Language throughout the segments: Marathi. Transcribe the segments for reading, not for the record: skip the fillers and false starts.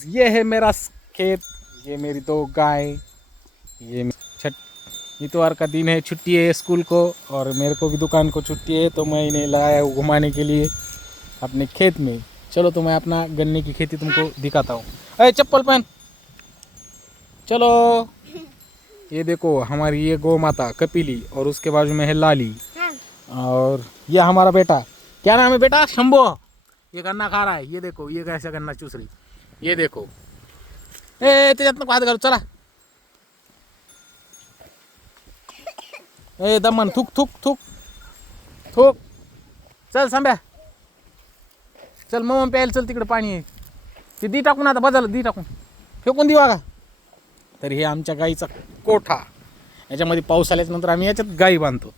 ये है मेरा खेत, ये मेरी दो गाय, ये छठ इतवार का दिन है, छुट्टी है स्कूल को और मेरे को भी दुकान को छुट्टी है, तो मैं इन्हें लाया हूँ घुमाने के लिए अपने खेत में। चलो तो मैं अपना गन्ने की खेती तुमको दिखाता हूँ। अरे चप्पल पहन, चलो। ये देखो हमारी ये गौ माता कपिली और उसके बाजू में है लाली। और ये हमारा बेटा, क्या नाम है बेटा? शंभो। ये गन्ना खा रहा है, ये देखो ये कैसा गन्ना चूस रही, ये देखो। ए त्याच्यात नको हात घालू, चला। ए दमन, थुक थुक थुक थुक, चल सांभ्या, चल मग प्यायला चल, तिकडे पाणी आहे ते दी टाकून, आता बदल दी टाकून फेकून देऊ का. तर हे आमच्या गाईचा कोठा, याच्यामध्ये पाऊस आल्याच्यानंतर आम्ही याच्यात गाई बांधतो.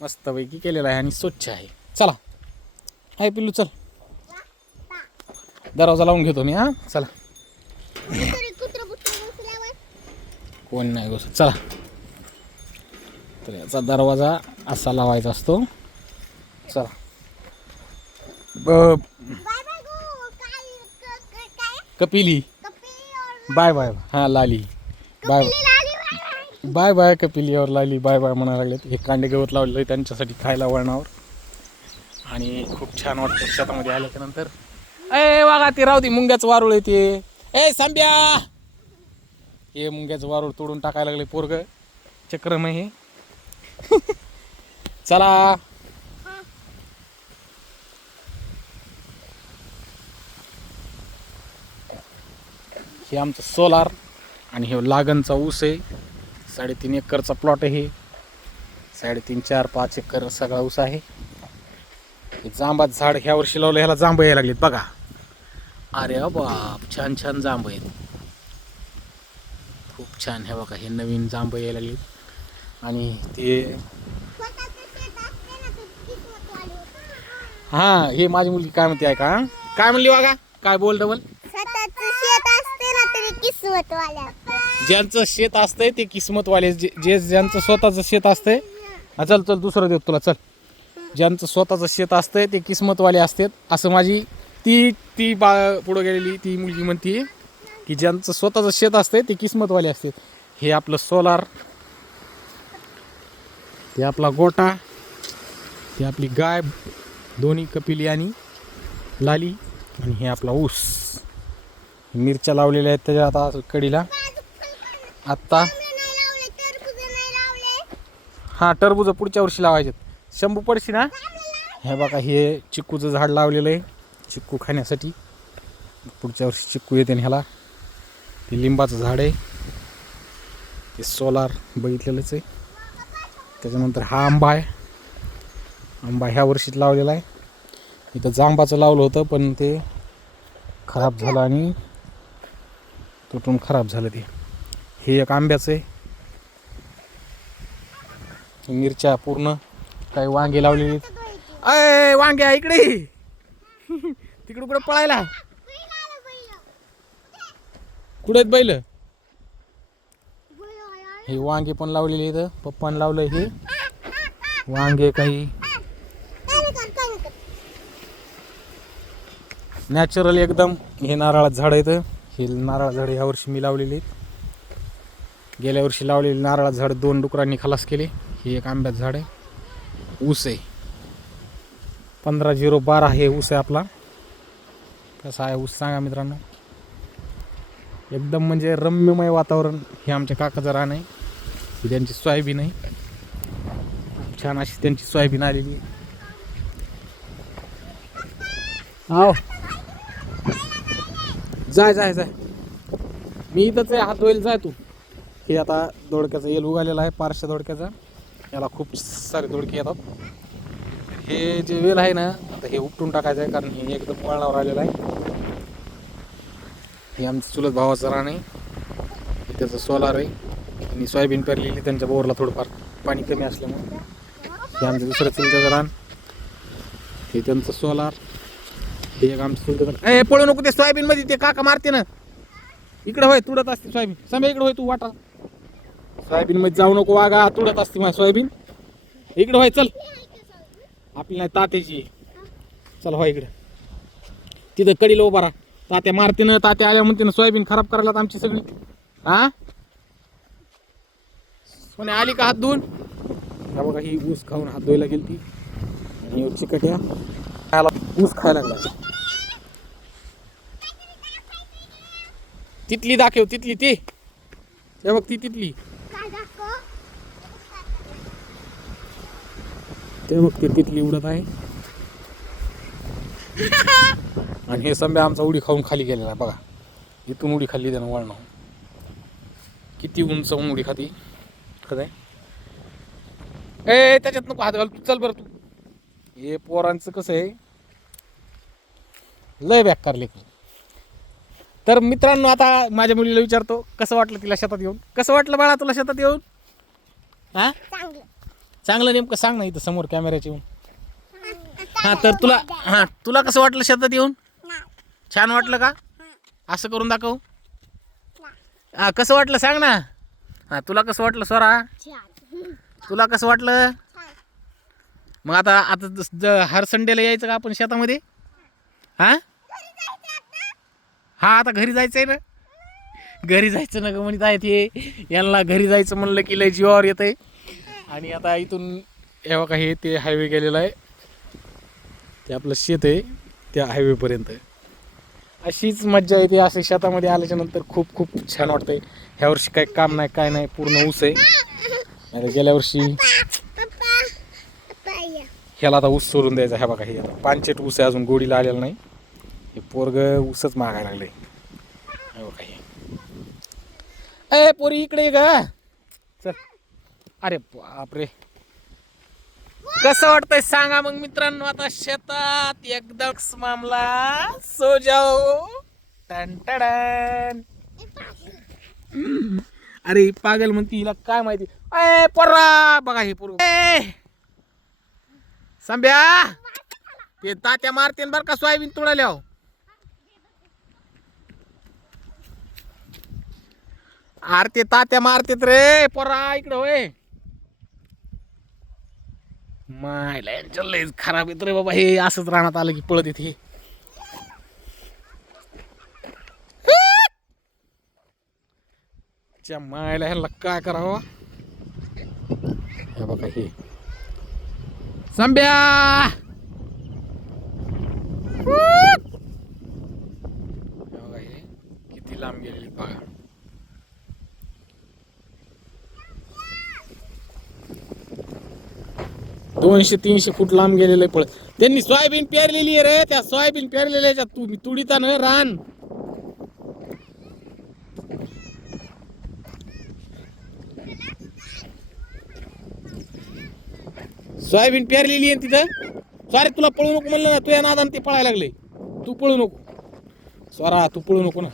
मस्तपैकी केलेला आहे आणि स्वच्छ आहे. चला हाय पिल्लू, चल दरवाजा लावून घेतो मी. हां चला, कोण नाही गोष्ट. चला, तर याचा दरवाजा असा लावायचा असतो. चला कपिली बाय बाय. हां Lali bye bye bye. Kapili और लाली बाय बाय म्हणायला लागलेत. हे कांडे गवत लावलेलं आहे त्यांच्यासाठी खायला वळणावर, आणि खूप छान वाटतं शेतामध्ये आल्याच्या नंतर. ए वागा ते राहू दे, मुंग्याचं वारूळ येते. ए सांब्या, हे मुंग्याचं वारूळ तोडून टाकायला लागले पोरग. चक्रम आहे हे. चला हे आमचं सोलार आणि हे लागणचा ऊस आहे. 3.5 एकरचा प्लॉट आहे. 3.5, 4, 5 एकर सगळा ऊस आहे. हे जांबाचं झाड ह्या वर्षी लावलं, ह्याला जांब यायला लागलीत बघा. अरे बाप, छान छान जांब आहेत, खूप छान. हे बघा हे नवीन जांब यायला लागली. आणि ते हां, हे माझी मुलगी काय म्हणते आहे का? काय म्हणली बघा? काय बोल डबल? ज्यांचं शेत असतंय ते किस्मतवाले, जे ज्यांचं स्वतःचं शेत असतंय. चल चल दुसरं देतो तुला, चल. ज्यांचं स्वतःचं शेत असतंय ते किस्मतवाले असतात, असं माझी ती पुढं गेलेली ती मुलगी म्हणते की ज्यांचं स्वतःचं शेत असतंय ते किस्मतवाले असतात. हे आपलं सोलार, ते आपला गोटा, ते आपली गाय दोन्ही कपिली आणि लाली, आणि हे आपला ऊस. मिरच्या लावलेल्या आहेत त्याच्या आता कडीला. आत्ता हां टरबूज पुढच्या वर्षी लावायचे. शंभू पडशी ना. हे बघा हे चिक्कूचं झाड लावलेलं आहे, चिक्कू खाण्यासाठी. पुढच्या वर्षी चिक्कू येते. ह्याला ते लिंबाचं झाड आहे, ते सोलार बघितलेलंच आहे. त्याच्यानंतर हा आंबा आहे, आंबा ह्या वर्षीच लावलेला आहे. इथं जांबाचं लावलं होतं पण ते खराब झालं आणि तुटून खराब झालं ते. हे एक आंब्याचं आहे. मिरच्या पूर्ण, काही वांगे लावलेली. अय वांग्या इकडे, तिकडे कुठे पळायला? कुठे आहेत बैल? हे वांगे पण लावलेले इथं, पप्पाने लावलंय हे वांगे. काही नॅचरल एकदम. हे नारळाचं झाड आहे, हे नारळ झाड ह्या वर्षी मी लावलेली आहेत. गेल्या वर्षी लावलेली नारळाचं झाड 2 डुकरांनी खलास केले. हे एक आंब्याचं झाड आहे. ऊस आहे 15-0-12 हे ऊस आहे आपला. कसा आहे ऊस सांगा मित्रांनो? एकदम म्हणजे रम्यमय वातावरण. हे आमच्या काकाचं रान आहे, ही त्यांची सोयाबीन आहे. खूप छान अशी त्यांची सोयाबीन आलेली आहे. हो जाय जाय जाय, मी इथंच आहे, हात धुवायला जाय तू. हे आता दोडक्याचा येल उगालेला आहे, पारशा दोडक्याचा. याला खूप सारे दोडके येतात. हे जे वेल आहे ना, आता हे उपटून टाकायचं आहे कारण हे एकदम वळणावर आलेलं आहे. हे आमचं चुलत भावाचं रान आहे, त्याचं सोलार आहे आणि सोयाबीन पेरलेली. त्यांच्या बोरला थोडंफार पाणी कमी असल्यामुळे. हे आमचं दुसरं चुलत्याचं रान, हे त्यांचं सोलार. हे एक आमचं चुलत्याचं. ए पळू नको ते सोयाबीन मध्ये, ते काका मारते ना. इकडे होय तुडत असते सोयाबीन. समजा इकडे होय, तू वाटा सोयाबीन मध्ये जाऊ नको वागा, तुडत असते माझी सोयाबीन. इकडे होय, चल. आपली नाही तात्याची. चल हो इकडे, तिथं कडीला उभा राहा. तात्या मारतीनं तात्या आल्या म्हणते ना सोयाबीन खराब करायला आमची सगळी. हा कोणी आली का हात धुवून? हा बघा ही ऊस खाऊन हात धुवायला गेली ती आणि चिकट्या खायला ऊस खायला लागला. तितली दाखव तितली ती हे बघ ती तितली ते बघ ते तितली उडत आहे. आणि हे संब्या आमचा उडी खाऊन खाली गेलेला आहे बघा. इथून उडी खाल्ली त्यानं वळण किती उंच उडी खाती खरं आहे. ए त्याच्यात नको हात घाल तू चल बरं तू. हे पोरांचं कसं आहे लय बेकार लेकर. तर मित्रांनो आता माझ्या मुलीला विचारतो कसं वाटलं तिला शेतात येऊन. कसं वाटलं बाळा तुला शेतात येऊन? हा चांगलं नेमकं सांग ना इथं समोर कॅमेऱ्याच्या येऊन. हा तर तुला कसं वाटलं शेतात येऊन? छान वाटलं का? असं करून दाखव. हा कसं वाटलं सांग ना. हा तुला कसं वाटलं स्वरा? तुला कसं वाटलं? मग आता हर संडेला यायचं का आपण शेतामध्ये? हा हा आता घरी जायचंय ना. घरी जायचं ना ग म्हणत आहेत हे. यांना घरी जायचं म्हणलं की लय जीवावर येत आहे. आणि आता इथून हे बघा हे ते हायवे गेलेला आहे. ते आपलं शेत आहे त्या हायवेपर्यंत. अशीच मज्जा येते असे शेतामध्ये आल्याच्या नंतर. खूप खूप छान वाटतंय. ह्या वर्षी काही काम नाही काय नाही पूर्ण ऊस आहे. नाही गेल्या वर्षी ह्याला आता ऊस सोडून द्यायचा. ह्या बघा हे आता पानचेट ऊस आहे अजून गोडीला आलेला नाही. हे पोरग ऊसच मागायला लागले. हे बघा हे ए पोरी इकडे ग चल. अरे बापरे कसं वाटतंय सांगा मग मित्रांनो. आता शेतात एकदम मामला सो जाओ टन टन. अरे पागल म्हणती हिला काय माहिती. ए पोरा बघा हे पोरग संभ्या ते तात्या मारतेन बर का सोयाबीन तुडाल्या. अरे ते तात्या मारतेत रे पोरा इकडे होय. मायला यांच्या लयच खराब येत रे बाबा. हे असंच रानात आलं की पळत येते. मायला ह्याला काय करावं. हे बघा हे संभ्या बघा हे किती लांब गेलेली बघा. दोनशे 300 फूट लांब गेलेलं आहे पळत. त्यांनी सोयाबीन पेरलेली आहे रे. त्या सोयाबीन पेरलेल्या तुम्ही तुडीता ना रान. सोयाबीन पेरलेली आहे तिथं. सॉरी तुला पळू नको म्हणलं ना. तुझ्या नादान ते पळायला लागले. तू पळू नको स्वरा तू पळू नको ना.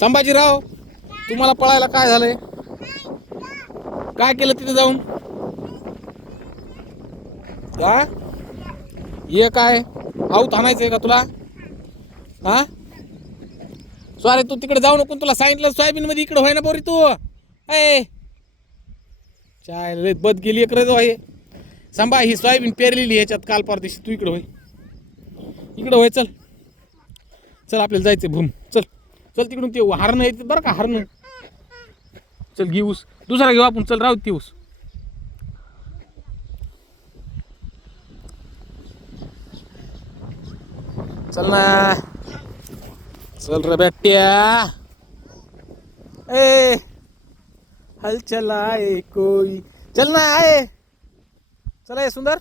संभाजीराव तुम्हाला पळायला काय झालंय? काय केलं तिथे जाऊन? का ये काय आऊत आणायचंय का तुला? हा सॉरी तू तिकडे जाऊ नको. तुला सांगितलं सोयाबीन मध्ये इकडे व्हाय ना बोरी तू. ए चाय बद गेली एक जो आहे. संभा ही सोयाबीन पेरलेली ह्याच्यात काल परदेशी. तू इकडे होय इकडे होय. चल चल आपल्याला जायचंय भूम. चल चल तिकडून ते हरणं येते बरं का हरणं. चल घे ऊस दुसरा घेऊ आपण. चल राहू ती ऊस. चल ना चल रे बेट्या. ए हल चलाए कोई चल ना आहे. चला ये सुंदर.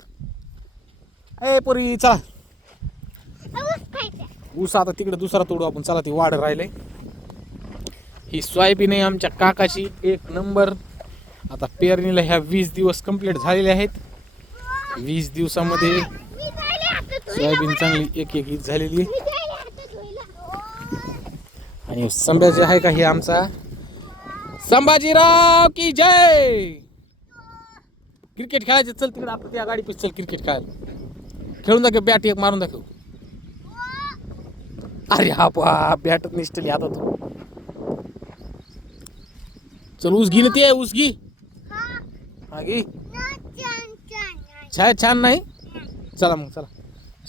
ए पोरी चला ऊस आता तिकडे दुसरा तोडू आपण. चला ती वाढ राहिले. ही सोयाबीन आहे आमच्या काकाची एक नंबर. आता पेरणीला ह्या 20 दिवस कंप्लीट झालेले आहेत. 20 दिवसामध्ये सोयाबीन चांगली एक एक झालेली. आणि संभ्या जे आहे का हे आमचा संभाजीराव की जय. क्रिकेट खेळायचं चल तिकडे आपण त्या गाडी चल क्रिकेट खेळायला. खेळून दाखव बॅट एक मारून दाखव. अरे हा बा बॅट निष्ठली आता तू. चल ऊस घे ना ते ऊस घे. हा घे. छान छान नाही. चला मग चला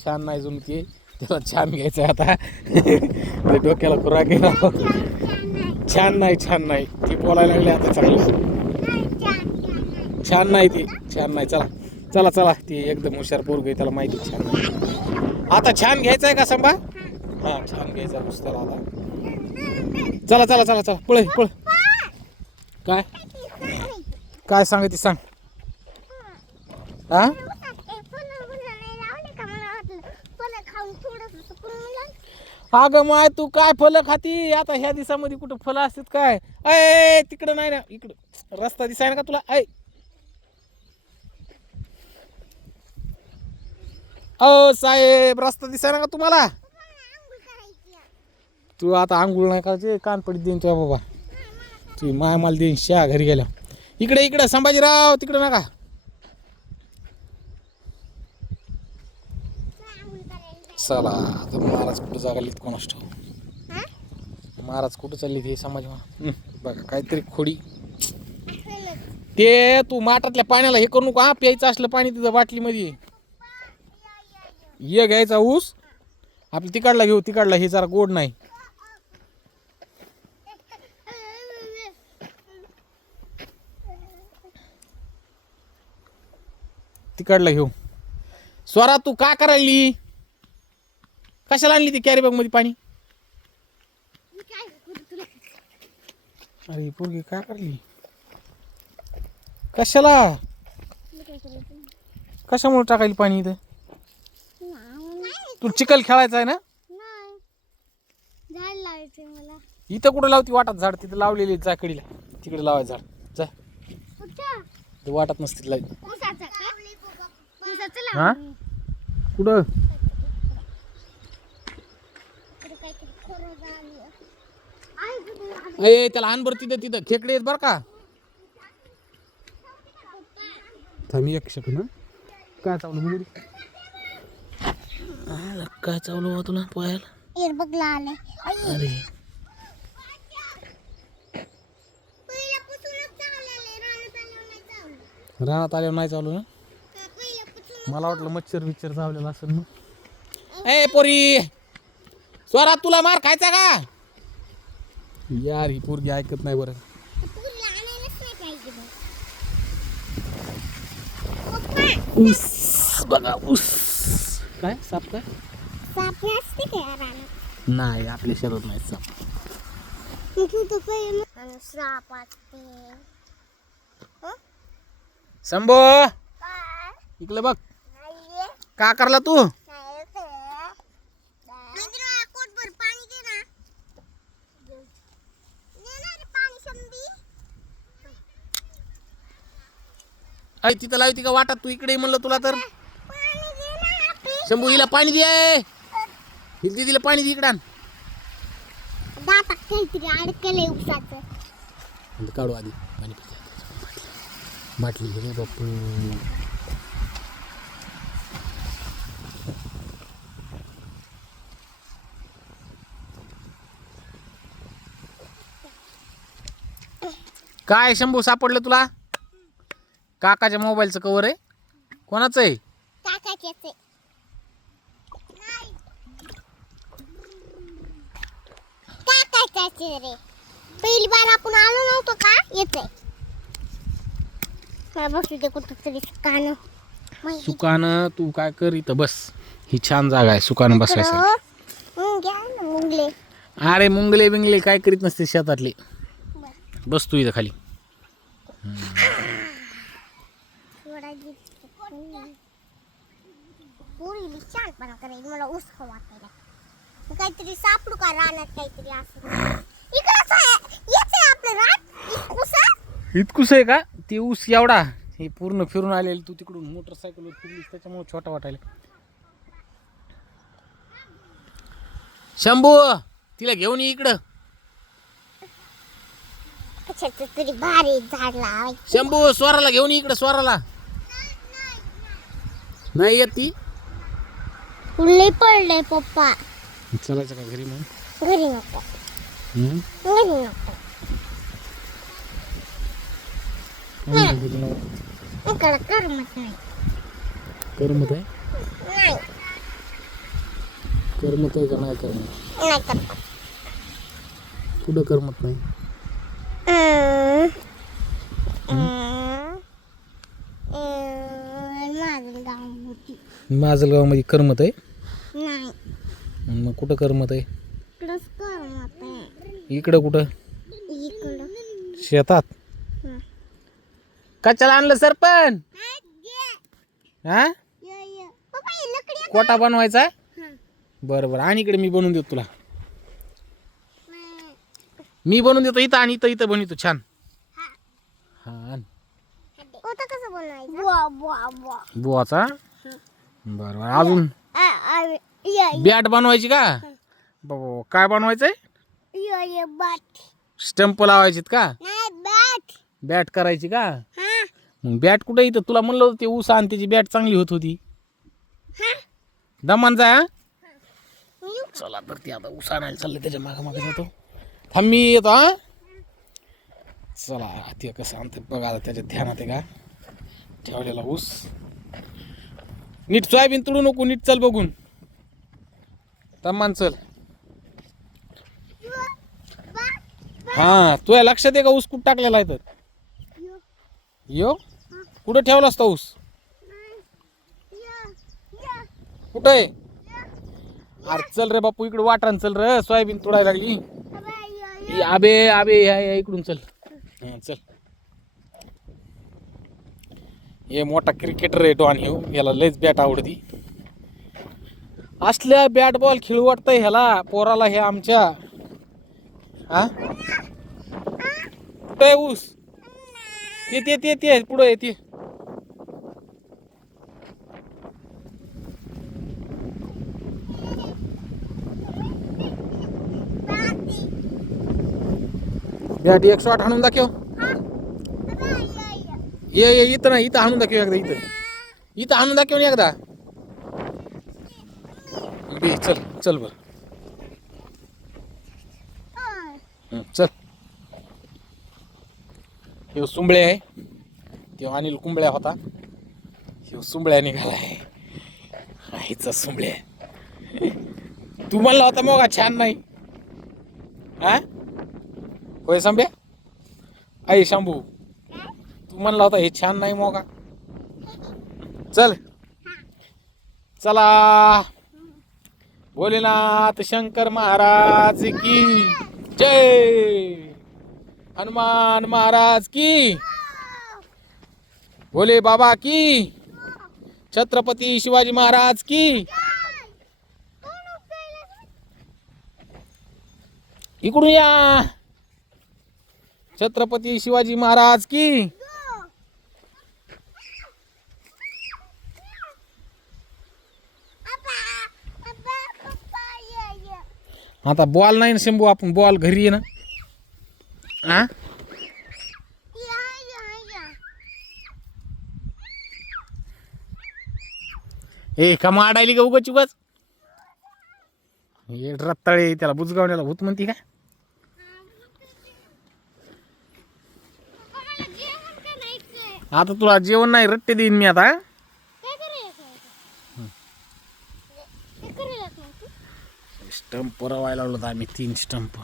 छान नाही जमते त्याला छान घ्यायचं आता. ते डोक्याला खुराक गेला. छान नाही ती बोलायला लागली आता चांगलं. छान नाही ती, छान नाही. चला ती एकदम हुशार पोरग आहे, त्याला माहिती छान नाही. आता छान घ्यायचं आहे का संभा? हा छान घ्यायचा पुस्तकाला आता. चला पळ. काय सांगायची सांग. हा अगं माय तू काय फलं खाती आता ह्या दिवसामध्ये? कुठं फलं असतात काय? अय तिकडं नाही ना, इकडं रस्ता दिसाय ना का तुला? ओ साहेब रस्ता दिसाय ना का तुम्हाला? तू आता आंघोळ नाही करायचे, कान पडीत देईन तुझ्या बाबा. तू माय मला देईन शा घरी गेल्या. इकडे संभाजीराव, तिकडे नका. चला आता महाराज कुठं जागालीत कोणास ठाऊक. महाराज कुठं चालली ते समाज बघा काहीतरी खोडी. ते तू माठातल्या पाण्याला हे करू नका. प्यायचं असलं पाणी तिथं बाटलीमध्ये ये घ्यायचा ऊस आपलं तिकडला घेऊ. तिकडला हे जरा गोड नाही. तिकडला घेऊ. स्वरा तू का करायली? कशाला आणली ती कॅरी बॅग मध्ये पाणी? अरे पोरगी काय करली? कशामुळे टाकायली पाणी इथं? तू चिखल खेळायचा आहे ना? इथं कुठं लावती वाटात झाड? तिथं लावलेली जाकडीला, तिकडे लावायचं झाड. जा ते वाटात नसते लावली. हा कुठं? ए त्याला आण बरं. तिथं खेकडे आहेत बरं का. थांब एक सेकंड. ना काय चावलं मुली? काय चावलं बा तुला पायाला? अरे रानात आल्यावर नाही चावलं ना? मला वाटलं मच्छर चावलेला असेल ना. ए पोरी स्वरा तुला मार खायचा का? यार ही पोरगी ऐकत नाही बरं. ऊस बघा ऊस. काय साप? काय नाही आपल्या शरीरात नाही साप. शंभो इकडे बघ. का करला तू? अरे तिथं लावती का वाटात? तू इकडे म्हणलं तुला तर. शंभू हिला पाणी दे. हिला दिलं पाणी दे इकडं. काढू आधी पाणी. बाटली घे बापू. काय शंभू सापडलं तुला? काकाच्या मोबाईलचं कवर आहे. कोणाचं आहे? पहिली बार आपण आलो नव्हतो का? येते बसू दे कुठं तरी सुकानं. तू काय कर इथं बस. ही छान जागा आहे सुकानं बसायचं. अरे मुंगले बिंगले काय करीत नसते शेतातले. बस तू इथं खाली. मला ऊस वाटायला काहीतरी सापडू का रानात? काहीतरी असं आपलं रान इतकुस आहे का? ती ऊस एवढा हे पूर्ण फिरून आलेली. तू तिकडून मोटरसायकलवर फिरलीस त्याच्यामुळे छोटा वाटायला. शंभू तिला घेऊन ये इकडं. तरी भारी झाड लावाय. शंभू स्वराला घेऊन ये इकडं. स्वराला नाही येत ती. लय पडलंय पप्पा. चलायचं का घरी? मग घरी नको. घरी नको. इकडं करमत नाही. करमत आहे नाही. करमत आहे का नाही करमत? नाही करत. कुठं करमत नाही? माझं गाव होती. माजलगावमध्ये करमत आहे? नाही मग कुठं करमत आहे? इकडंच करमत आहे. इकडं कुठं? इकडं. शेतात? हं. कशाला आणलं सरपण? हा पप्पा ही लकडी कोटा बनवायचा? हं. बरं बरं आणि इकडे मी बनवून देतो तुला. मी बनवून देतो इथं आणि इथं इथं बनवतो छान. हा कोटा कसं बनवायचं? बुवा बुवा बुवा. बुवाचा? बरं बरं अजून बॅट बनवायची का? बाबा काय बनवायचंय? बाट. स्टंप लावायचीत का? नाही बॅट. बॅट करायची का? हा मग बॅट कुठे इथं तुला म्हणलं होतं ते ऊस आणि त्याची बॅट चांगली होत होती. हा दमान जा हा? येऊ. चला तर ते आता ऊस आणायला चाललं त्याच्या मागे मागे जातो. थांब मी येतो हा. चला ते कसं आणतं बघा आता त्याच्या ध्यानात आहे का ठेवलेला ऊस. नीट सोयाबीन तुडू नको नीट चल बघून. तमान चल. हा तुझ्या लक्षात आहे का ऊस कुठं टाकलेला आहे तर? यो कुठं ठेवला असता ऊस? कुठं आहे? अरे चल रे बापू इकडे वाटान चल रे सोयाबीन तुडायला लागली. आबे आबे या इकडून चल. चल हे मोठा क्रिकेटर आहे डॉन ह्यो याला लयच बॅट आवडती. असल्या बॅट बॉल खेळू वाटतंय ह्याला पोराला हे आमच्या. हा कुठे ऊस? ते ते ते ते पुढे येते. बॅट 108 हाणून दाखव. ये इथं नाही इथं हाणून दाखव एकदा इथं. इथं हाणून दाखव एकदा. बे चल चल बर चल. हे सुंबळे आहे तेव्हा अनिल कुंबळ्या होता. हे सुंबळ्या निघालाय आईचा सुंबळ्या. तू म्हणला होता मोगा छान नाही हा होय सांबे? आई शंभू तू म्हणला होता हे छान नाही मोगा. चल चला. भोलेनाथ शंकर महाराज की जय. हनुमान महाराज की. भोले बाबा की. छत्रपती शिवाजी महाराज की. इकडून या. छत्रपती शिवाजी महाराज की. आता बॉल नाही ना शंभू आपण बॉल घरी ये ना. हा ए कमा अडायली का उगाच उगाच. हे रत्ताळे त्याला बुजगावण्याला भूत म्हणती का? आता तुला जेवण नाही रट्टे देईन मी आता. स्टंप पुरवायला लावलं आम्ही 3 स्टंप.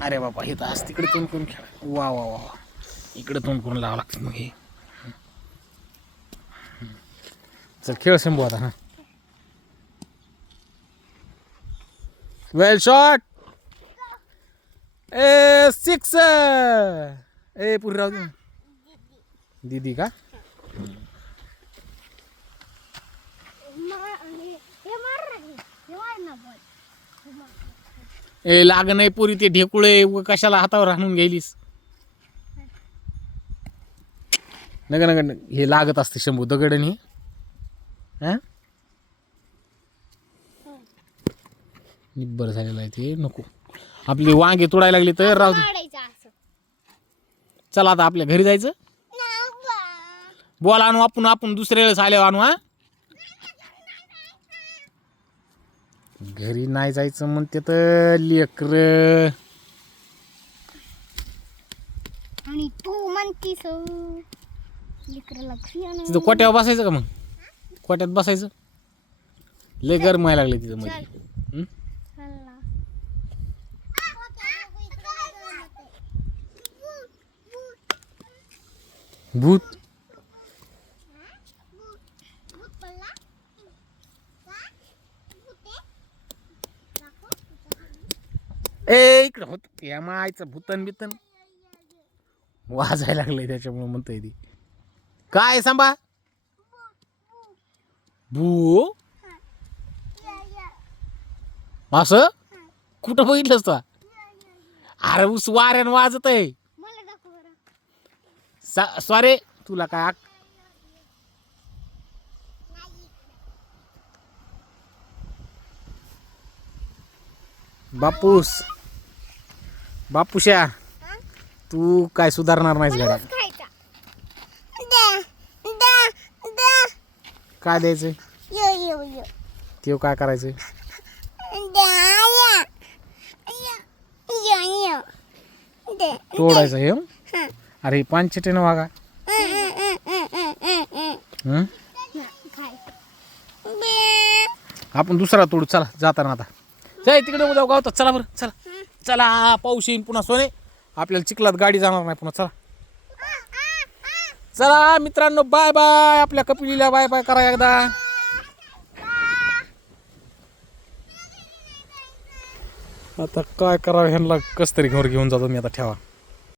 अरे बाबा हे तर आज तिकडे तोंड करून खेळा. वा वा वा इकडे तोंड करून लावा लागतं मग हे. चल खेळ शंभू आता. हा वेल शॉट. ए 6. ए पुरी राहू दे. दीदी का? ए लाग नाही पुरी ते ढेकुळे कशाला हातावर आणून गेलीस. नग नग हे लागत असते शंभू दगडणी. हा निब्बर झालेला आहे ते नको. आपली वांगे तोडायला लागली तर राहू दे. चला आता आपल्या घरी जायचं. बॉल आणू आपण आपण दुसऱ्या वेळेस आल्यावर आणू. हा घरी नाही जायचं म्हणते तर लेकर. आणि तू म्हणतीस तिथं कोट्यावर बसायचं का मग? कोट्यात बसायचं. लय गरम व्हायला लागले तिथं मध्ये हं? भूत ए इकडं होत या मायचं भूतन बितन वाजायला लागलंय त्याच्यामुळे म्हणतोय ती काय सांभा भू असं कुठं बघितलंस तू अरे ऊस वाऱ्यानं वाजत आहे सॉरे तुला काय बापूस बापूशा तू काय सुधारणार नाहीस गाड्या काय द्यायचं ते काय करायचं तोडायचं हे अरे पानचटेनं वागा हं? आपण दुसरा तोडू चला जाताना आता जाय तिकडे उद्या गावतात चला बरं चला चला पाऊस येईन पुन्हा सोने आपल्याला चिखलात गाडी जाणार नाही पुन्हा चला चला मित्रांनो बाय बाय आपल्या कपिलीला बाय बाय करा एकदा आता काय करावं ह्यांना कस तरी घर घेऊन जातो मी आता ठेवा